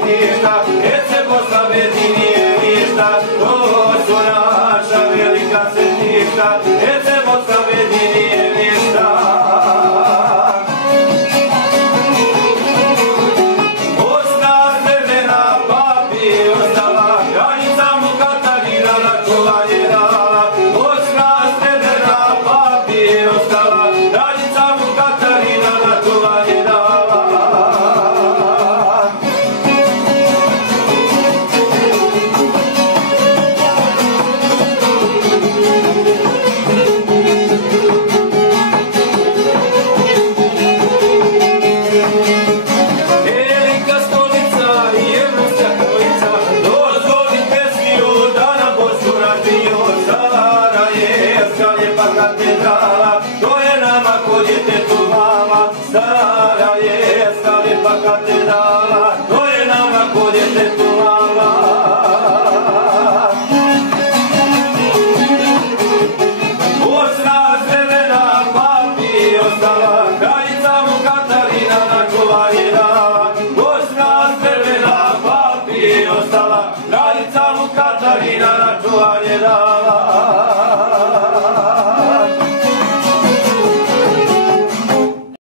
svetišta, Herceg-Bosna bez njih nije ništa. To su naša velika svetišta, Herceg-Bosna bez njih nije ništa. Bosna srebrena papi ostala, kraljica mu Katarina na čuvanje dala. Bosna srebrena papi ostala, kraljica mu Katarina na čuvanje dala. Velika stolica i evropska krojica, dozvolite smiju da nam Bosnu razviju. Sarajevska lijepa katedrala, to je nama ko djetetu mama. Sarajevska lijepa katedrala,